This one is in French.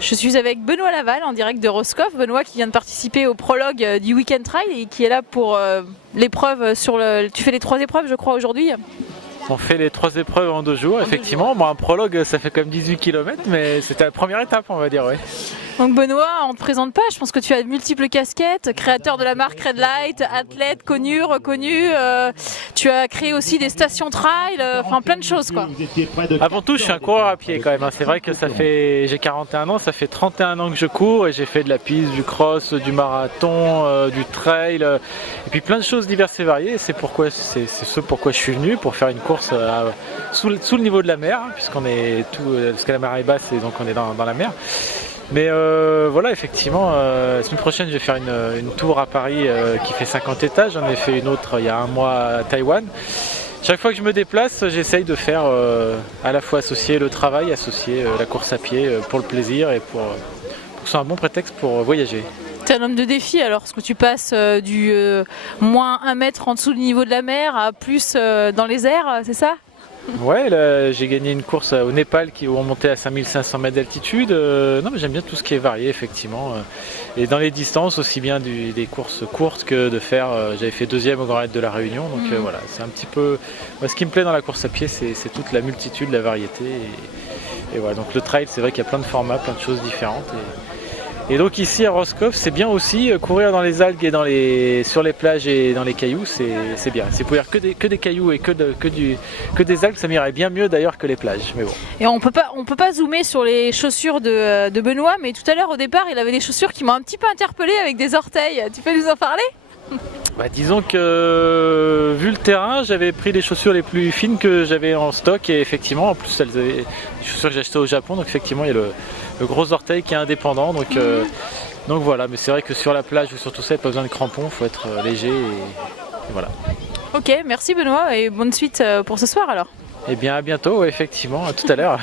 Je suis avec Benoît Laval en direct de Roscoff. Benoît qui vient de participer au prologue du Weekend Trail et qui est là pour l'épreuve sur le... Tu fais les 3 épreuves je crois aujourd'hui. On fait les 3 épreuves en 2 jours, effectivement. Bon, un prologue ça fait quand même 18 km, mais c'était la première étape on va dire, oui. Donc Benoît, on ne te présente pas, je pense que tu as de multiples casquettes, créateur de la marque Red Light, athlète connu, reconnu, tu as créé aussi des stations trail, enfin plein de choses quoi. Avant tout je suis un coureur à pied quand même, c'est vrai que j'ai 41 ans, ça fait 31 ans que je cours et j'ai fait de la piste, du cross, du marathon, du trail, et puis plein de choses diverses et variées. C'est ce pourquoi je suis venu, pour faire une course sous le niveau de la mer, hein, puisqu'on est parce que la mer est basse et donc on est dans la mer. Mais voilà, effectivement, la semaine prochaine je vais faire une tour à Paris qui fait 50 étages. J'en ai fait une autre il y a un mois à Taïwan. Chaque fois que je me déplace, j'essaye de faire à la fois associer le travail, associer la course à pied pour le plaisir et pour que ce soit un bon prétexte pour voyager. Tu es un homme de défi alors, parce que tu passes du moins 1 mètre en dessous du niveau de la mer à plus dans les airs, c'est ça ? Ouais, j'ai gagné une course au Népal où on montait à 5500 mètres d'altitude. Non, mais j'aime bien tout ce qui est varié, effectivement. Et dans les distances, aussi bien des courses courtes que de faire. J'avais fait 2e au Grand Raid de la Réunion, donc voilà, c'est un petit peu. Moi, ce qui me plaît dans la course à pied, c'est toute la multitude, la variété. Et voilà, donc le trail, c'est vrai qu'il y a plein de formats, plein de choses différentes. Et donc ici à Roscoff, c'est bien aussi courir dans les algues et sur les plages et dans les cailloux, c'est bien. C'est courir que des cailloux et que des algues, ça m'irait bien mieux d'ailleurs que les plages. Mais bon. Et on peut pas zoomer sur les chaussures de Benoît, mais tout à l'heure au départ, il avait des chaussures qui m'ont un petit peu interpellé avec des orteils. Tu peux nous en parler ? Bah, disons que vu le terrain, j'avais pris les chaussures les plus fines que j'avais en stock et effectivement, en plus, elles avaient des chaussures que j'ai achetées au Japon, donc effectivement, il y a le gros orteil qui est indépendant. Donc voilà, mais c'est vrai que sur la plage ou sur tout ça, il n'y a pas besoin de crampons, il faut être léger et voilà. Ok, merci Benoît et bonne suite pour ce soir alors. Eh bien à bientôt, ouais, effectivement, à tout à l'heure.